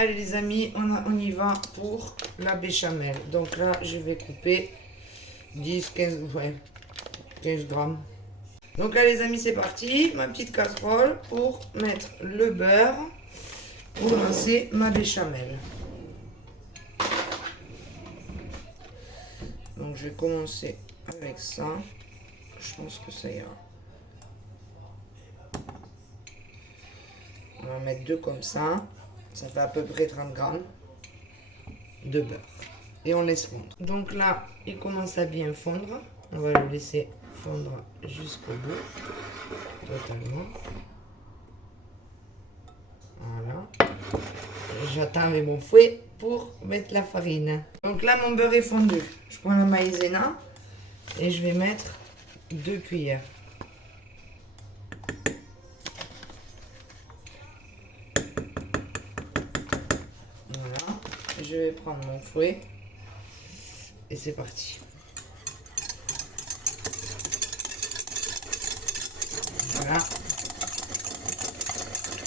Allez les amis, on y va pour la béchamel. Donc là, je vais couper 10, 15, ouais, 15 grammes. Donc là les amis, c'est parti. Ma petite casserole pour mettre le beurre pour lancer ma béchamel. Donc je vais commencer avec ça. Je pense que ça ira. On va en mettre deux comme ça. Ça fait à peu près 30 grammes de beurre. Et on laisse fondre. Donc là, il commence à bien fondre. On va le laisser fondre jusqu'au bout. Totalement. Voilà. J'attends avec mon fouet pour mettre la farine. Donc là, mon beurre est fondu. Je prends la maïzena et je vais mettre 2 cuillères. Voilà. Je vais prendre mon fouet et c'est parti. Voilà.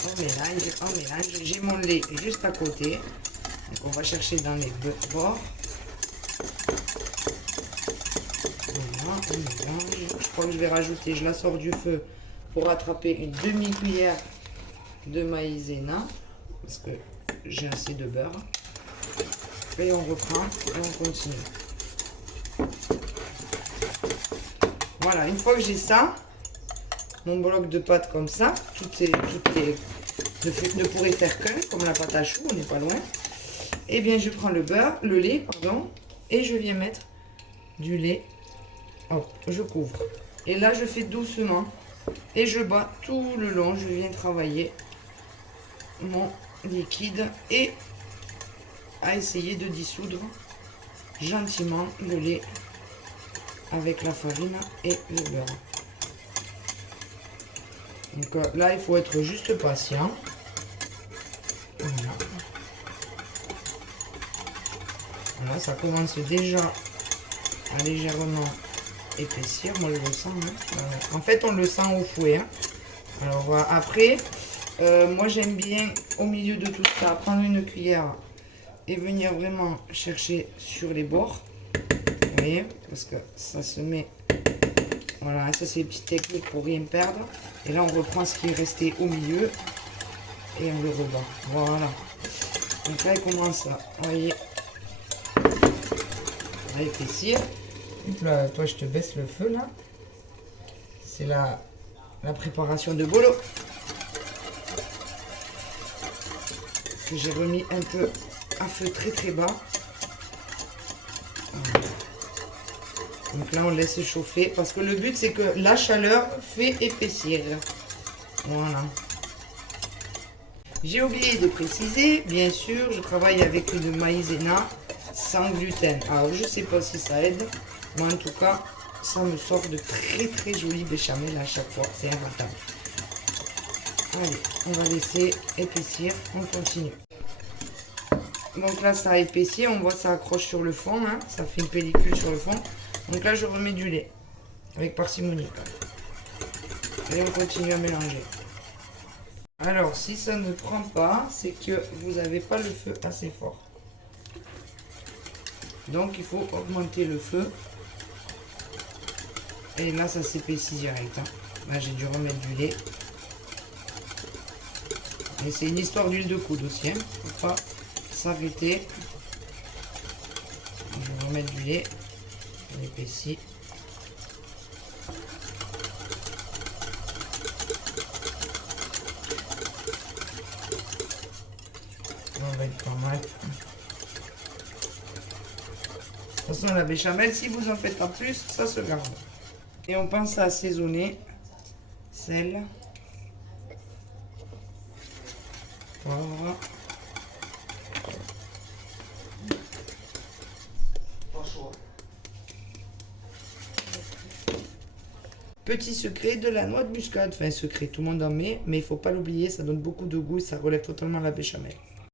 On mélange. J'ai mon lait juste à côté. Donc on va chercher dans les bords. Voilà, on mélange. Je crois que je vais rajouter, je la sors du feu pour rattraper une demi-cuillère de maïzena. Parce que j'ai assez de beurre. Et on reprend et on continue. Voilà, une fois que j'ai ça, mon bloc de pâte comme ça, ne pourrait faire qu'un, comme la pâte à choux, on n'est pas loin. Et bien je prends le lait, pardon, et je viens mettre du lait. Hop, je couvre. Et là je fais doucement et je bats tout le long. Je viens travailler mon liquide et à essayer de dissoudre gentiment le lait avec la farine et le beurre. Donc là, il faut être juste patient. Voilà. Voilà, ça commence déjà à légèrement épaissir. Moi, je le sens. Hein. En fait, on le sent au fouet. Hein. Alors après, moi, j'aime bien au milieu de tout ça prendre une cuillère et venir vraiment chercher sur les bords. Vous voyez, parce que ça se met. Voilà, ça c'est une petite technique pour rien perdre. Et là on reprend ce qui est resté au milieu et on le rebat. Voilà. Donc là il commence à, vous voyez, à épaissir. Là, toi je te baisse le feu là. C'est la préparation de bolo. Que j'ai remis un peu à feu très très bas. Voilà. Donc là, on laisse chauffer parce que le but, c'est que la chaleur fait épaissir. Voilà. J'ai oublié de préciser, bien sûr, je travaille avec une maïzena sans gluten. Alors, je ne sais pas si ça aide, mais en tout cas, ça me sort de très très jolies béchamel à chaque fois. C'est imbattable. Allez, on va laisser épaissir. On continue. Donc là, ça a épaissi. On voit ça accroche sur le fond. Hein. Ça fait une pellicule sur le fond. Donc là, je remets du lait avec parcimonie. Et on continue à mélanger. Alors, si ça ne prend pas, c'est que vous n'avez pas le feu assez fort. Donc, il faut augmenter le feu. Et là, ça s'épaissit direct. Hein. Là, j'ai dû remettre du lait. Et c'est une histoire d'huile de coude aussi. Il hein. ne faut pas s'arrêter. Je vais remettre du lait. On épaissit. On va être pas mal. De toute façon, la béchamel, si vous en faites en plus, ça se garde. Et on pense à assaisonner. Sel. Poivre. Petit secret de la noix de muscade. Enfin, secret, tout le monde en met, mais il ne faut pas l'oublier, ça donne beaucoup de goût et ça relève totalement la béchamel.